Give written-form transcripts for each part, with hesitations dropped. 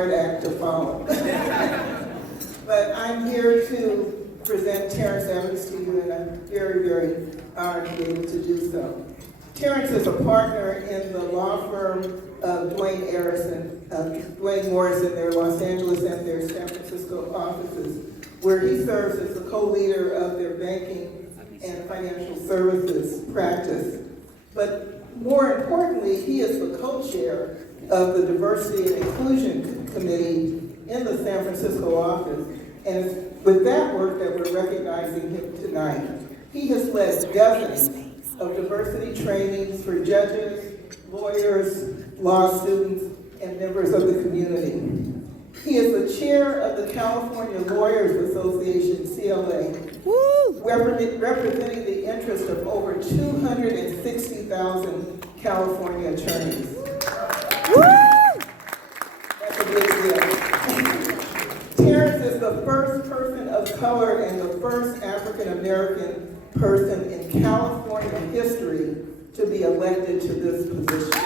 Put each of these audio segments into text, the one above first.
hard act to follow. But I'm here to present Terrance Evans to you, and I'm very, very honored to be able to do so. Terrance is a partner in the law firm of Duane Morrison, their Los Angeles and their San Francisco offices, where he serves as the co-leader of their banking and financial services practice. But more importantly, he is the co-chair of the Diversity and Inclusion Committee in the San Francisco office. And it's with that work that we're recognizing him tonight. He has led dozens of diversity trainings for judges, lawyers, law students, and members of the community. He is the chair of the California Lawyers Association, CLA, representing the interest of over 260,000 California attorneys. That's a big deal. Terrance is the first person of color and the first African-American person in California history to be elected to this position.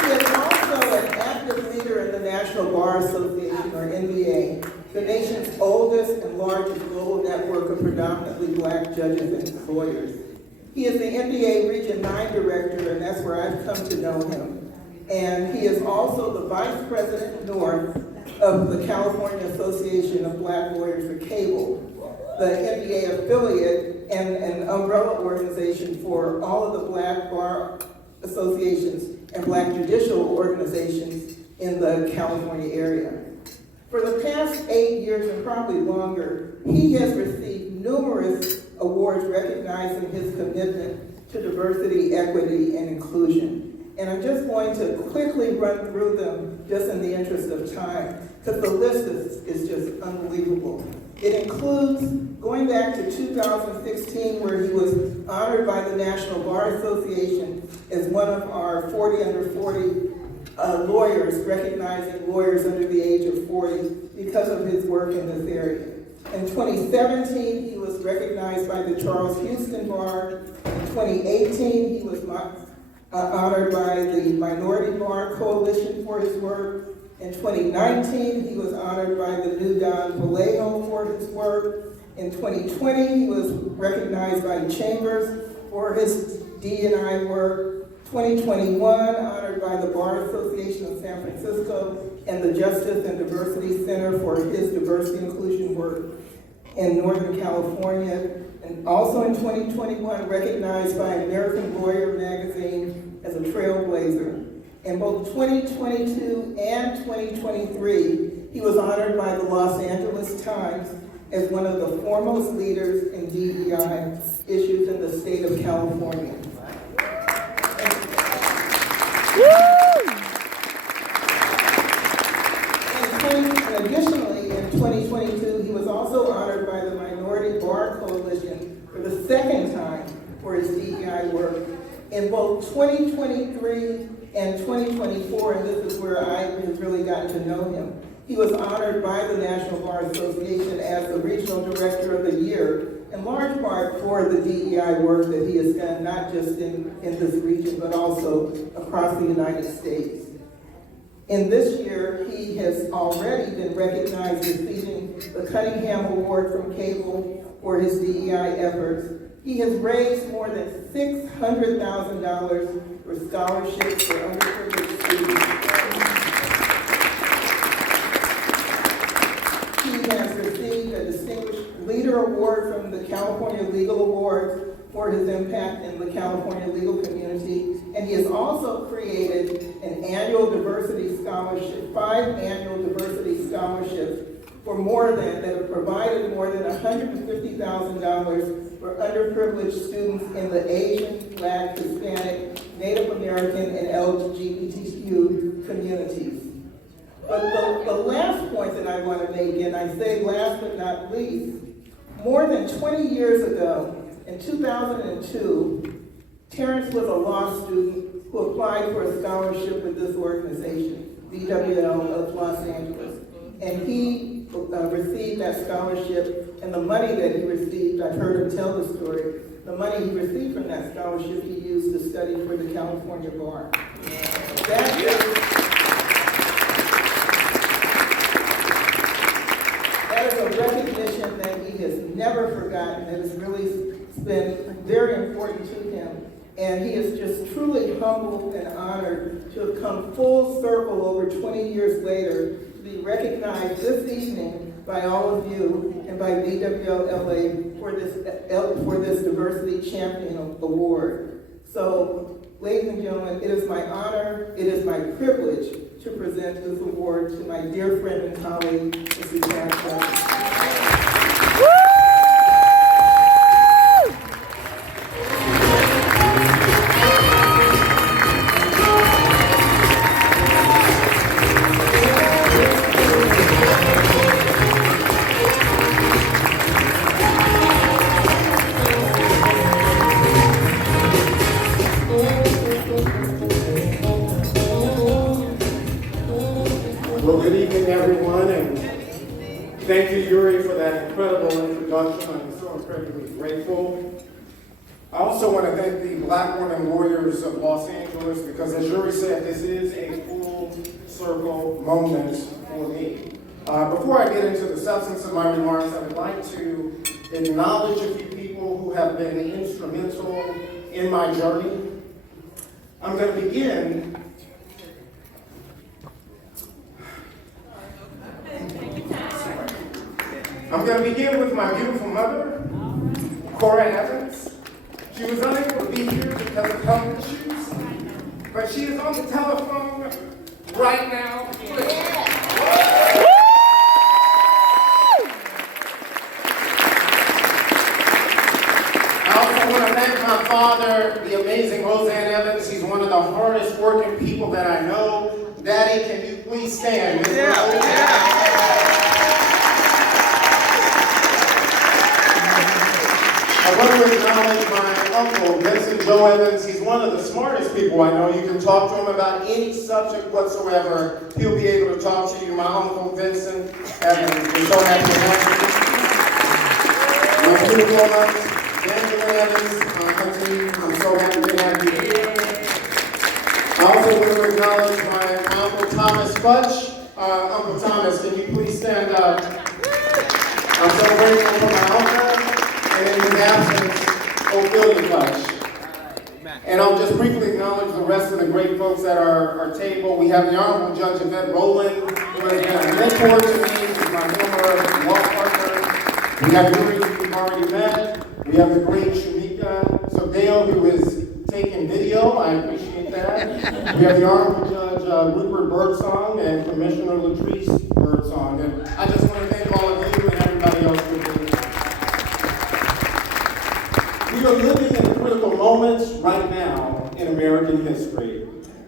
He is also an active leader in the National Bar Association, or NBA, the nation's oldest and largest global network of predominantly black judges and lawyers. He is the NBA Region 9 Director, and that's where I've come to know him. And he is also the Vice President North of the California Association of Black Lawyers for Cable, the NBA affiliate and an umbrella organization for all of the Black Bar Associations and Black judicial organizations in the California area. For the past 8 years and probably longer, he has received numerous awards recognizing his commitment to diversity, equity, and inclusion. And I'm just going to quickly run through them just in the interest of time, because the list is just unbelievable. It includes going back to 2016, where he was honored by the National Bar Association as one of our 40 under 40 lawyers, recognizing lawyers under the age of 40 because of his work in this area. In 2017, he was recognized by the Charles Houston Bar. In 2018, he was honored by the Minority Bar Coalition for his work. In 2019, he was honored by the New Don Vallejo for his work. In 2020, he was recognized by Chambers for his D&I work. 2021, honored by the Bar Association of San Francisco and the Justice and Diversity Center for his diversity inclusion work in Northern California. And also in 2021, recognized by American Lawyer magazine as a trailblazer. In both 2022 and 2023, he was honored by the Los Angeles Times as one of the foremost leaders in DEI issues in the state of California. And additionally, in 2022, he was also honored by the Minority Bar Coalition for the second time for his DEI work. In both 2023 and 2024, and this is where I have really gotten to know him, he was honored by the National Bar Association as the Regional Director of the Year, in large part for the DEI work that he has done, not just in this region, but also across the United States. In this year, he has already been recognized receiving the Cunningham Award from Cable for his DEI efforts. He has raised more than $600,000 for scholarships for underprivileged students. He has received a Distinguished Leader Award from the California Legal Awards for his impact in the California legal community. And he has also created an annual diversity scholarship, 5 annual diversity scholarships that have provided more than $150,000 for underprivileged students in the Asian, Black, Hispanic, Native American, and LGBTQ communities. But the last point that I want to make, and I say last but not least, more than 20 years ago, in 2002, Terrance was a law student who applied for a scholarship with this organization, BWL of Los Angeles. And he received that scholarship, and the money that he received, I've heard him tell the story, the The money he received from that scholarship he used to study for the California bar. That is a recognition that he has never forgotten. It has really been very important to him. And he is just truly humbled and honored to have come full circle over 20 years later to be recognized this evening by all of you and by BWL for this Diversity Champion Award. So, ladies and gentlemen, it is my honor, it is my privilege to present this award to my dear friend and colleague, Mrs. Chamption. Well, good evening, everyone, and thank you, Yuri, for that incredible introduction. I'm so incredibly grateful. I also want to thank the Black women warriors of Los Angeles because, as Yuri said, this is a full circle moment for me. Before I get into the substance of my remarks, I would like to acknowledge a few people who have been instrumental in my journey. I'm going to begin with my beautiful mother, Cora Evans. She was unable to be here because of health issues, but she is on the telephone right now. I also want to thank my father, the amazing Roseanne Evans. He's one of the hardest working people that I know. Daddy, can you please stand? I want to acknowledge my uncle, Vincent Joe Evans. He's one of the smartest people I know. You can talk to him about any subject whatsoever. He'll be able to talk to you. My uncle, Vincent Evans. We're so happy to have you. My beautiful aunt, Angela Evans. I'm so happy to have you here. I also want to acknowledge my uncle, Thomas Futch. Uncle Thomas, can you please stand up? I'm so grateful for my uncle. And in his absence, Ophelia Futch. And I'll just briefly acknowledge the rest of the great folks at our table. We have the Honorable Judge Yvette Rowland, who has been a mentor to me. She's my former law partner. We have Yuri, who we've already met. We have the great Shamika Sodale, who is taking video. I appreciate that. We have the Honorable Judge Rupert Birdsong and Commissioner Latrice Birdsong. And I just want to thank all of you and everybody else for being here. We are living in critical moments right now in American history.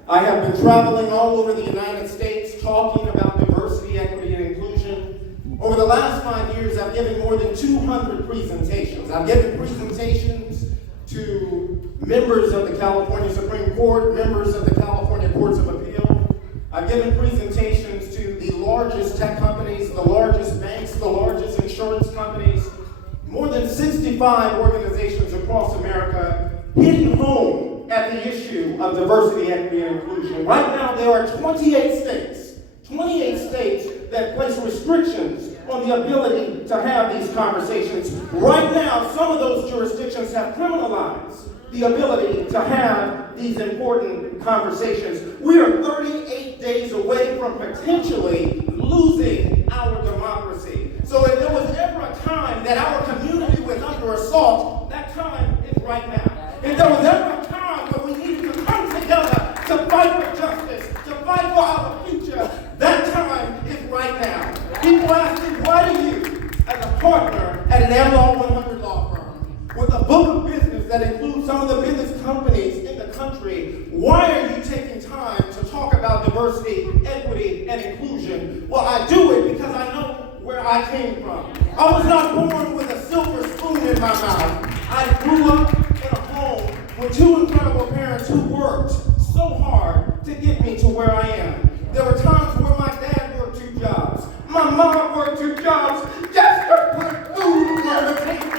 I have been traveling all over the United States talking about diversity, equity, and inclusion. Over the last 5 years, I've given more than 200 presentations. I've given presentations to members of the California Supreme Court, members of the California Courts of Appeal. I've given presentations to the largest tech companies, the largest banks, the largest insurance companies, more than 65 organizations across America hitting home at the issue of diversity, equity, and inclusion. Right now, there are 28 states that place restrictions on the ability to have these conversations. Right now, some of those jurisdictions have criminalized the ability to have these important conversations. We are 38 days away from potentially losing our democracy. So if there was ever a time that our community was under assault, that time is right now. If there was ever a time where we needed to come together to fight for justice, to fight for our future, that time is right now. People ask me, why do you, as a partner at an MLaw 100 law firm, with a book of business that includes some of the biggest companies in the country, why are you taking time to talk about diversity, equity, and inclusion? Well, I do it because I know where I came from. I was not born with a silver spoon in my mouth. I grew up in a home with two incredible parents who worked so hard to get me to where I am. There were times where my dad worked 2 jobs. My mom worked 2 jobs just to put food on the table.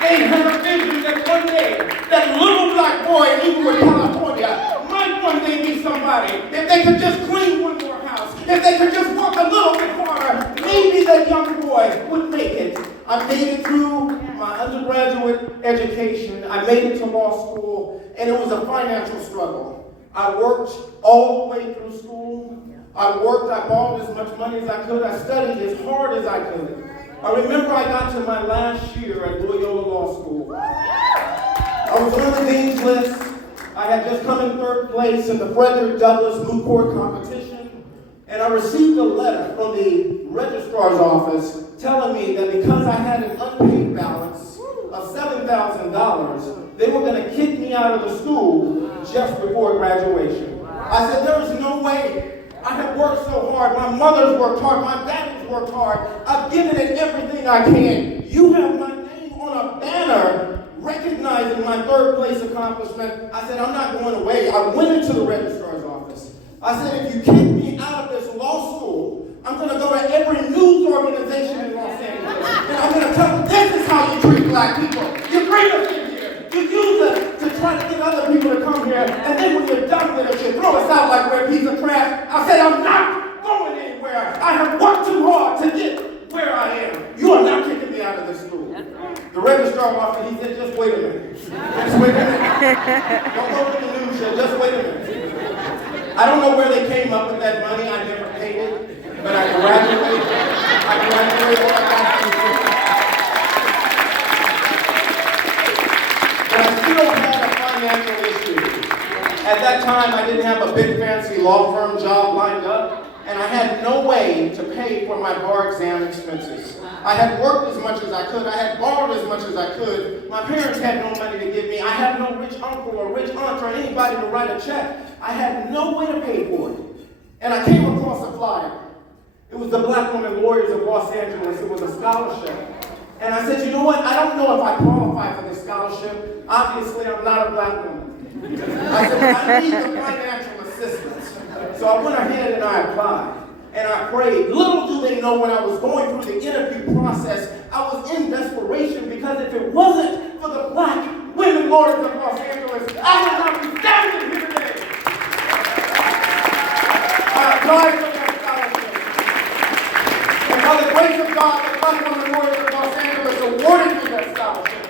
They had a vision that one day that little black boy in Inglewood, California might one day be somebody. If they could just clean one more house, if they could just work a little bit harder, maybe that young boy would make it. I made it through my undergraduate education. I made it to law school, and it was a financial struggle. I worked all the way through school. I borrowed as much money as I could. I studied as hard as I could. I remember I got to my last year at Loyola Law School. I was on the dean's list. I had just come in third place in the Frederick Douglass moot court competition, and I received a letter from the registrar's office telling me that because I had an unpaid balance of $7,000, they were going to kick me out of the school just before graduation. I said, there is no way. I have worked so hard. My mother's worked hard. My daddy's worked hard. I've given it everything I can. You have my name on a banner recognizing my third place accomplishment. I said, I'm not going away. I went into the registrar's office. I said, if you kick me out of this law school, I'm going to go to every news organization in Los Angeles. And I'm going to tell them, this is how you treat black people. You bring us in here. You use us to try to get other people to come here. And then when you're done with us, you throw us out like we're a piece of trash. I said, I'm not going anywhere. I have worked too hard to get where I am. You are not kicking me out of this school. The registrar officer, he said, just wait a minute. Just wait a minute. Don't go to the news show. Just wait a minute. I don't know where they came up with that money. I never paid it. But I graduated. But I still had a financial issue. At that time, I didn't have a big fancy law firm job lined up, and I had no way to pay for my bar exam expenses. I had worked as much as I could. I had borrowed as much as I could. My parents had no money to give me. I had no rich uncle or rich aunt or anybody to write a check. I had no way to pay for it. And I came across a flyer. It was the Black Women Lawyers of Los Angeles. It was a scholarship. And I said, you know what? I don't know if I qualify for this scholarship. Obviously, I'm not a black woman. I said, well, I need the financial assistance. So I went ahead and I applied. And I prayed. Little do they know when I was going through the interview process, I was in desperation because if it wasn't for the Black Women Lawyers of Los Angeles, I would not be standing here today. I applied for that scholarship. And by the grace of God, the Black Women Lawyers of Los Angeles awarded me that scholarship.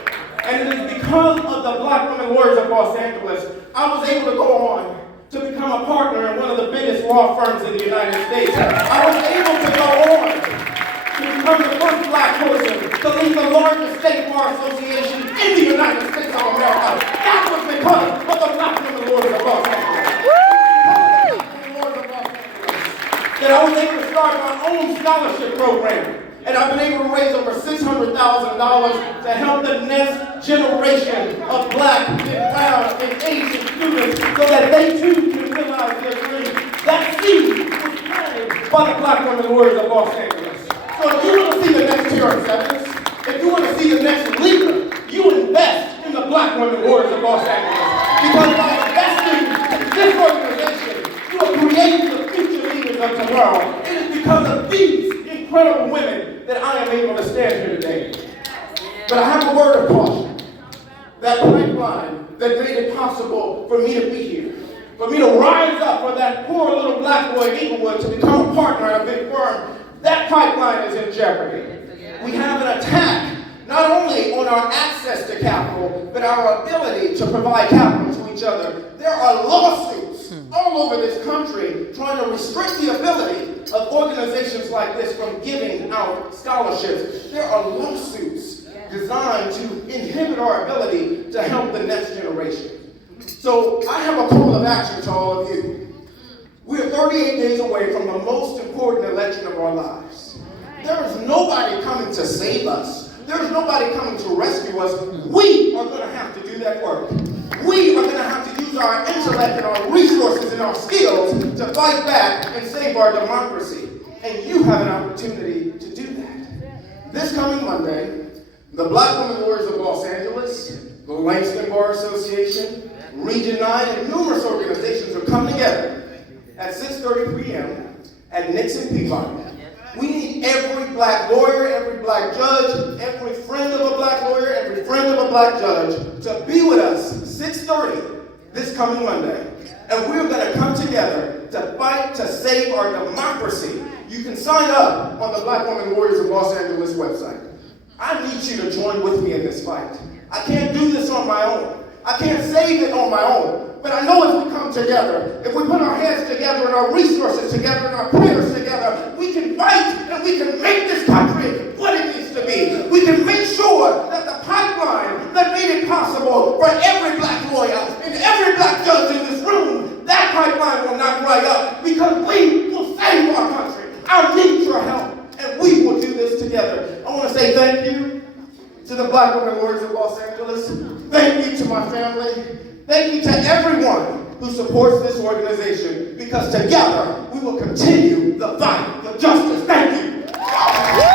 And it is because of the Black Women Lawyers of Los Angeles, I was able to go on to become a partner in one of the biggest law firms in the United States. I was able to go on to become the first black person to lead the largest state bar association in the United States of America. That was because of the Black Women Lawyers of Los Angeles. That I was able to start my own scholarship program. And I've been able to raise over $600,000 to help the next generation of black and brown and Asian students so that they too can realize their dreams. That seed was planted by the Black Women Lawyers of Los Angeles. So if you want to see the next Terrance Evans, if you want to see the next leader, you invest in the Black Women Lawyers of Los Angeles. Because by investing in this organization, you are creating the future leaders of tomorrow. It is because of these incredible women that I am able to stand here today. But I have a word of caution. That pipeline that made it possible for me to be here, for me to rise up for that poor little black boy in Inglewood to become a partner at a big firm, that pipeline is in jeopardy. We have an attack not only on our access to capital, but our ability to provide capital to each other. There are lawsuits all over this country trying to restrict the ability of organizations like this from giving out scholarships. There are lawsuits designed to inhibit our ability to help the next generation. So I have a call of action to all of you. We're 38 days away from the most important election of our lives. There is nobody coming to save us. There is nobody coming to rescue us. We are going to have to do that work. We are going to have to use our intellect and our resources and our skills to fight back and save our democracy. And you have an opportunity to do that. This coming Monday, the Black Women Lawyers of Los Angeles, the Langston Bar Association, Region 9, and numerous organizations are coming together at 6:30 p.m. at Nixon Peabody We need every black lawyer, every black judge, every friend of a black lawyer, every friend of a black judge to be with us 6:30 this coming Monday. And we're going to come together to fight to save our democracy. You can sign up on the Black Women Warriors of Los Angeles website. I need you to join with me in this fight. I can't do this on my own. I can't save it on my own. But I know if we come together, if we put our heads together and our resources together and our prayers together, we can fight and we can make this country what it needs to be. We can make sure that the pipeline that made it possible for every black lawyer and every black judge in this room, that pipeline will not dry up because we will save our country. I need your help and we will do this together. I want to say thank you to the Black Women Warriors of Los Angeles. Thank you to my family. Thank you to everyone who supports this organization, because together we will continue the fight for justice. Thank you.